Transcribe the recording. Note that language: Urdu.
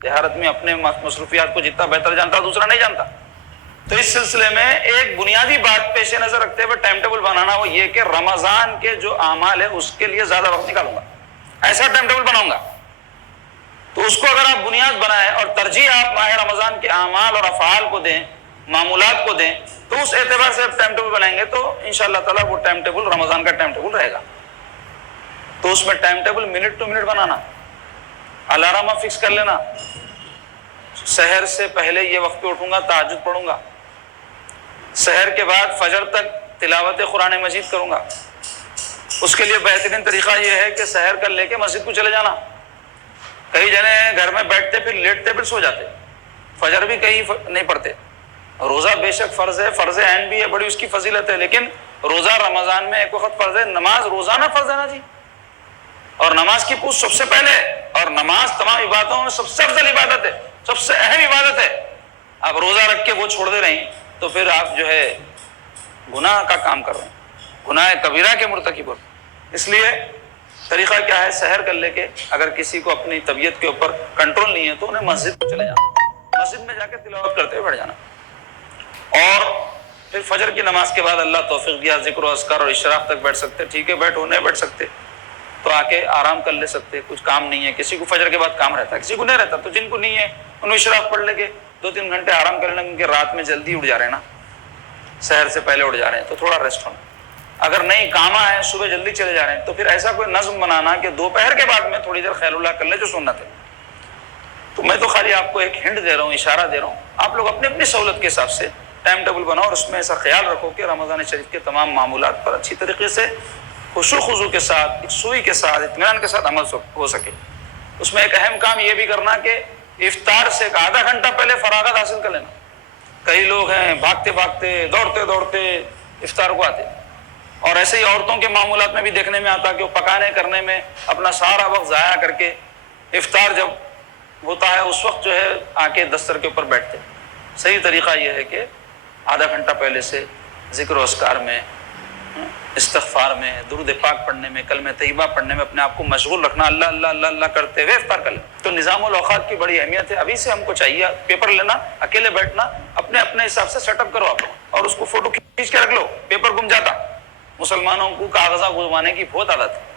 تہارت میں اپنے مصروفیات کو جتنا بہتر جانتا دوسرا نہیں جانتا. تو اس سلسلے میں ایک بنیادی بات پیش نظر رکھتے ہوئے ٹائم ٹیبل بنانا وہ یہ کہ رمضان کے جو اعمال ہے اس کے لیے زیادہ وقت نکالوں گا, ایسا ٹائم ٹیبل بناؤں گا. تو اس کو اگر آپ بنیاد بنائیں اور ترجیح آپ ماہ رمضان کے اعمال اور افعال کو دیں, معمولات کو دیں, تو اس اعتبار سے آپ ٹائم ٹیبل بنائیں گے تو انشاءاللہ تعالیٰ وہ ٹائم ٹیبل رمضان کا ٹائم ٹیبل رہے گا. تو اس میں time table minute to minute بنانا, الارم فکس کر لینا, سحر سے پہلے یہ وقت پہ اٹھوں گا, تہجد پڑھوں گا, سحر کے بعد فجر تک تلاوت قرآن مجید کروں گا. اس کے لیے بہترین طریقہ یہ ہے کہ سحر کر لے کے مسجد کو چلے جانا. کئی جنے گھر میں بیٹھتے پھر لیٹتے پھر سو جاتے, فجر بھی کہیں نہیں پڑھتے. روزہ بے شک فرض ہے, فرض عین بھی ہے, بڑی اس کی فضیلت ہے, لیکن روزہ رمضان میں ایک وقت فرض ہے, نماز روزانہ فرض ہے نا جی, اور نماز کی پوچھ سب سے پہلے, اور نماز تمام عبادتوں میں سب سے افضل عبادت ہے, سب سے اہم عبادت ہے. آپ روزہ رکھ کے وہ چھوڑ دے رہے ہیں تو پھر آپ جو ہے گناہ کا کام کر رہے ہیں, گناہ کبیرہ کے مرتکب ہو. اس لیے طریقہ کیا ہے, سحر کر لے کے اگر کسی کو اپنی طبیعت کے اوپر کنٹرول نہیں ہے تو انہیں مسجد کو چلے جانا, مسجد میں جا کے تلاوت کرتے ہوئے بیٹھ جانا. اور پھر فجر کی نماز کے بعد اللہ توفیق دیا, ذکر و اذکار اور اشراق تک بیٹھ سکتے, ٹھیک ہے بیٹھو, نہیں بیٹھ سکتے تو آ کے آرام کر لے سکتے, کچھ کام نہیں ہے. کسی کو فجر کے بعد کام رہتا ہے, کسی کو نہیں رہتا, تو جن کو نہیں ہے انہوں اشراق پڑھ لے کے 2-3 گھنٹے آرام کر لیں, کیونکہ رات میں جلدی اٹھ جا رہے ہیں نا, سحر سے پہلے اٹھ جا رہے ہیں تو تھوڑا ریسٹ ہونا. اگر نہیں کام ہے, صبح جلدی چلے جا رہے ہیں, تو پھر ایسا کوئی نظم بنانا کہ دوپہر کے بعد میں تھوڑی دیر خیل اللہ کر لے جو سنت ہے. تو میں تو خالی آپ کو ایک ہنٹ دے رہا ہوں, اشارہ دے رہا ہوں, آپ لوگ اپنی اپنی سہولت کے حساب سے ٹائم ٹیبل بناؤ اور اس میں ایسا خیال رکھو کہ رمضان شریف کے تمام معمولات پر اچھی طریقے سے خشوع خضوع کے ساتھ, یکسوئی کے ساتھ, اطمینان کے ساتھ عمل ہو سکے. اس میں ایک اہم کام یہ بھی کرنا کہ افطار سے ایک آدھا گھنٹہ پہلے فراغت حاصل کر لینا. کئی لوگ ہیں بھاگتے بھاگتے دوڑتے دوڑتے افطار کو آتے, اور ایسے ہی عورتوں کے معمولات میں بھی دیکھنے میں آتا کہ وہ پکانے کرنے میں اپنا سارا وقت ضائع کر کے افطار جب ہوتا ہے اس وقت جو ہے آ کے دستر کے اوپر بیٹھتے. صحیح طریقہ یہ ہے کہ آدھا گھنٹہ پہلے سے ذکر و اذکار میں, استغفار میں, درود پاک پڑھنے میں, کلمہ طیبہ پڑھنے میں اپنے آپ کو مشغول رکھنا, اللہ اللہ اللہ اللہ کرتے ہوئے افطار کر لیں. تو نظام الاوقات کی بڑی اہمیت ہے. ابھی سے ہم کو چاہیے پیپر لینا, اکیلے بیٹھنا, اپنے اپنے حساب سے سیٹ اپ کرو آپ, اور اس کو فوٹو کھینچ کے رکھ لو. پیپر گم جاتا, مسلمانوں کو کاغذہ گھمانے کی بہت عادت ہے.